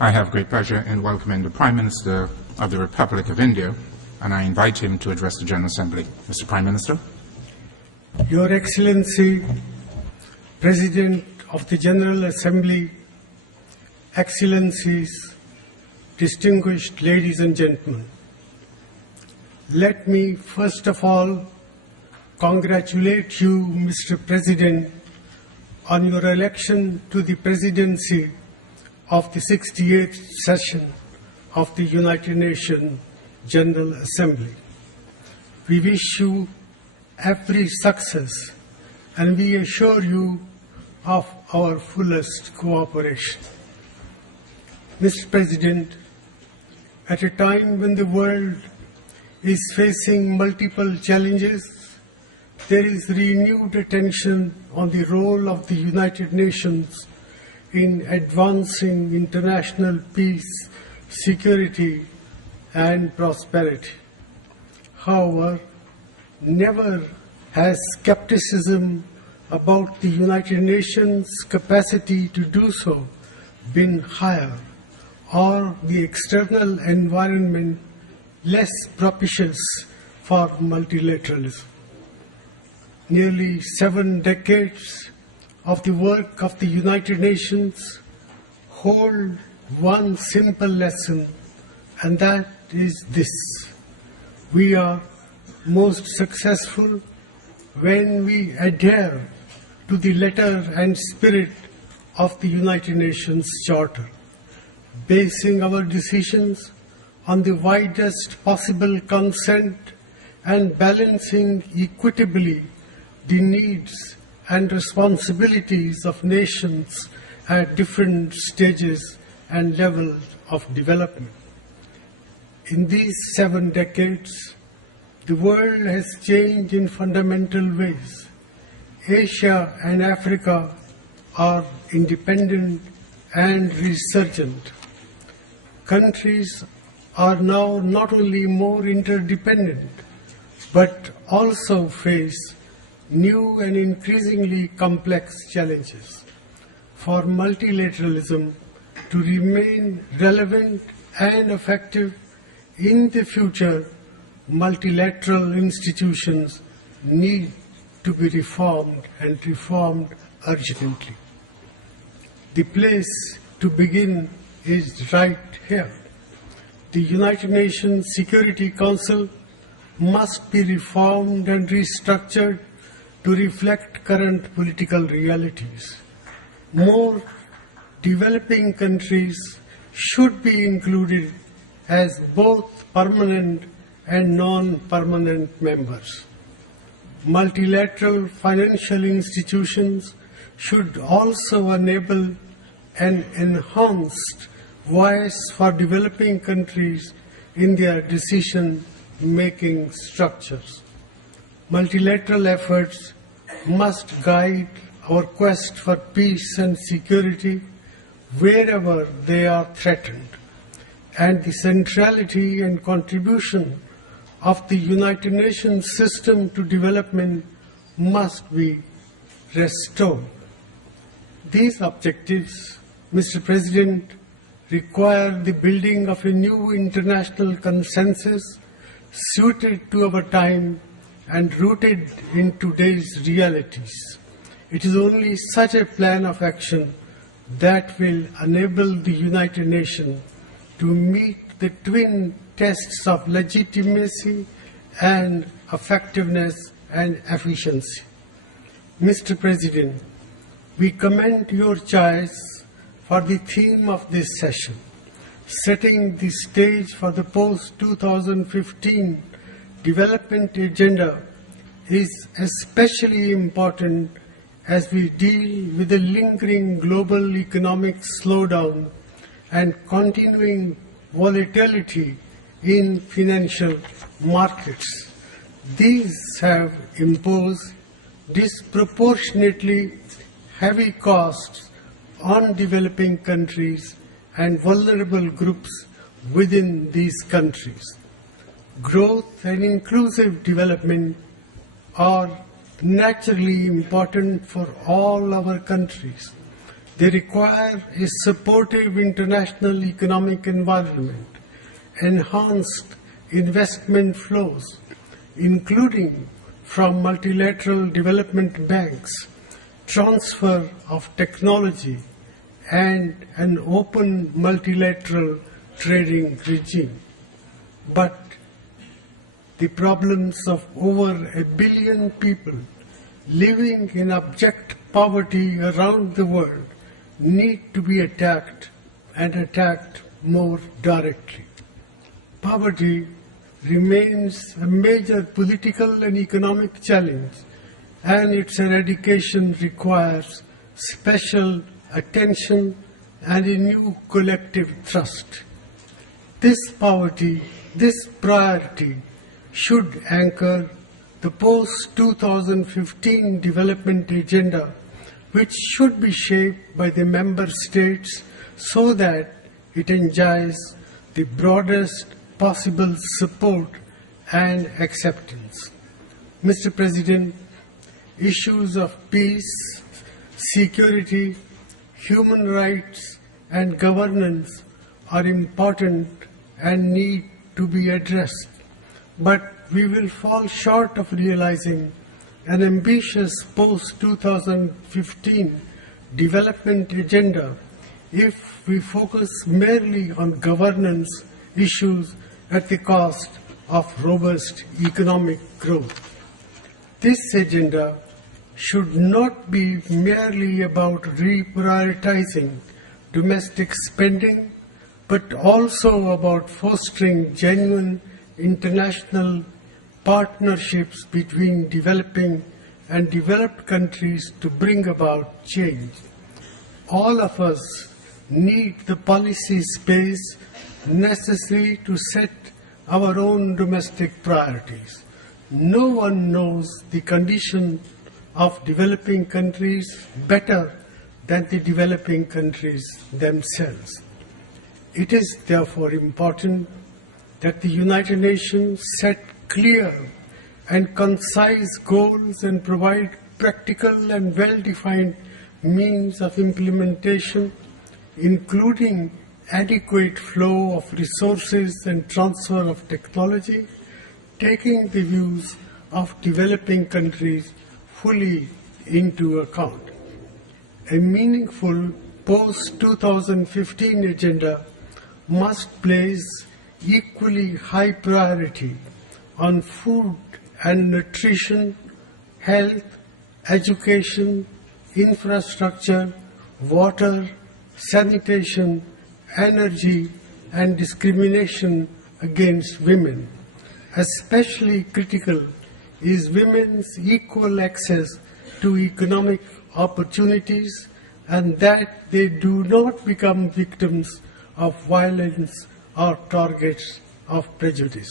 I have great pleasure in welcoming the Prime Minister of the Republic of India, and I invite him to address the General Assembly. Mr. Prime Minister. Your Excellency, President of the General Assembly, Excellencies, distinguished ladies and gentlemen, let me first of all congratulate you, Mr. President, on your election to the presidency of the 68th session of the United Nations General Assembly. We wish you every success and we assure you of our fullest cooperation. Mr. President, at a time when the world is facing multiple challenges, there is renewed attention on the role of the United Nations in advancing international peace, security, and prosperity. However, never has skepticism about the United Nations' capacity to do so been higher, or the external environment less propitious for multilateralism. Nearly 7 decades of the work of the United Nations hold one simple lesson, and that is this: we are most successful when we adhere to the letter and spirit of the United Nations Charter, basing our decisions on the widest possible consent and balancing equitably the needs and responsibilities of nations at different stages and levels of development. In these 7 decades, the world has changed in fundamental ways. Asia and Africa are independent and resurgent. Countries are now not only more interdependent, but also face new and increasingly complex challenges. For multilateralism to remain relevant and effective in the future, multilateral institutions need to be reformed and reformed urgently. The place to begin is right here. The United Nations Security Council must be reformed and restructured to reflect current political realities. More developing countries should be included as both permanent and non-permanent members. Multilateral financial institutions should also enable an enhanced voice for developing countries in their decision-making structures. Multilateral efforts must guide our quest for peace and security wherever they are threatened, and the centrality and contribution of the United Nations system to development must be restored. These objectives, Mr. President, require the building of a new international consensus suited to our time and rooted in today's realities. It is only such a plan of action that will enable the United Nations to meet the twin tests of legitimacy and effectiveness and efficiency. Mr. President, we commend your choice for the theme of this session, setting the stage for the post-2015 development agenda is especially important as we deal with the lingering global economic slowdown and continuing volatility in financial markets. These have imposed disproportionately heavy costs on developing countries and vulnerable groups within these countries. Growth and inclusive development are naturally important for all our countries. They require a supportive international economic environment, enhanced investment flows, including from multilateral development banks, transfer of technology, and an open multilateral trading regime. But the problems of over 1 billion people living in abject poverty around the world need to be attacked, and attacked more directly. Poverty remains a major political and economic challenge, and its eradication requires special attention and a new collective trust. This priority should anchor the post-2015 development agenda, which should be shaped by the member states so that it enjoys the broadest possible support and acceptance. Mr. President, issues of peace, security, human rights, and governance are important and need to be addressed. But we will fall short of realizing an ambitious post-2015 development agenda if we focus merely on governance issues at the cost of robust economic growth. This agenda should not be merely about reprioritizing domestic spending, but also about fostering genuine international partnerships between developing and developed countries to bring about change. All of us need the policy space necessary to set our own domestic priorities. No one knows the condition of developing countries better than the developing countries themselves. It is therefore important that the United Nations set clear and concise goals and provide practical and well-defined means of implementation, including adequate flow of resources and transfer of technology, taking the views of developing countries fully into account. A meaningful post-2015 agenda must place equally high priority on food and nutrition, health, education, infrastructure, water, sanitation, energy, and discrimination against women. Especially critical is women's equal access to economic opportunities, and that they do not become victims of violence or targets of prejudice.